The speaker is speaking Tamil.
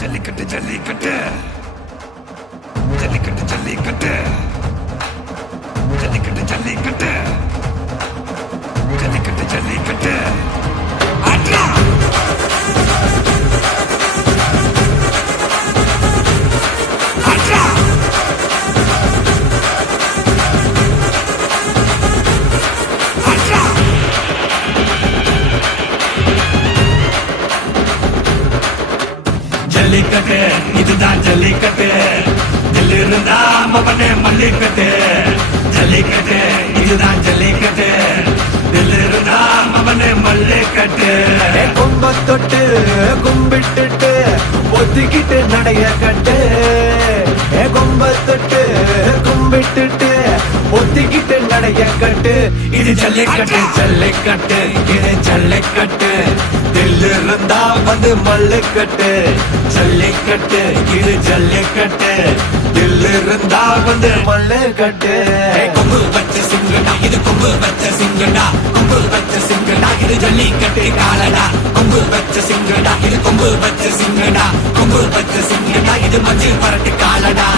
ஜல்லிக்கட்டு ஜல்லிக்கட்டு ஜல்லிக்கட்டு ஜல்லிக்கட்டு ஜல்லிக்கட்டு ஜல்லிக்கட்டு ஜல்லிக்கட்டு ஜல்லிக்கட்டு ஆட்ரா ஆட்ரா ஆட்ரா ஜல்லிக்கட்டு இதுதான் ஜல்லிக்கட்டு தில் இருந்தா மவனே மல்லிக்கட்டு ஜல்லிக்கட்டு இதுதான் ஜல்லிக்கட்டு தில் இருந்தா மவனே மல்லிக்கட்டு கும்ப தொட்டு கும்பிட்டுட்டு ஒத்திக்கிட்டு நடைய கட்டு கும்ப தொட்டு கும்பிட்டுட்டு ஒத்திக்கிட்டு நடைய கட்டு இது ஜல்லிக்கட்டு ஜல்லிக்கட்டு இது ஜல்லிக்கட்டு தில் இருந்தா வந்து மல்லுக்கட்டு ஜல்லிக்கட்டு இது ஜல்லிக்கட்டு தில் இருந்தா வந்து மல்லுக்கட்டு கொம்பு வச்ச சிங்கடா இது கொம்பு வச்ச சிங்கடா கொம்பு வச்ச சிங்கடா இது ஜல்லிக்கட்டு காலடா கொம்பு வச்ச சிங்கடா இது கொம்பு வச்ச சிங்கடா கொம்பு வச்ச சிங்கடா இது மஞ்சள் பரட்டு காலடா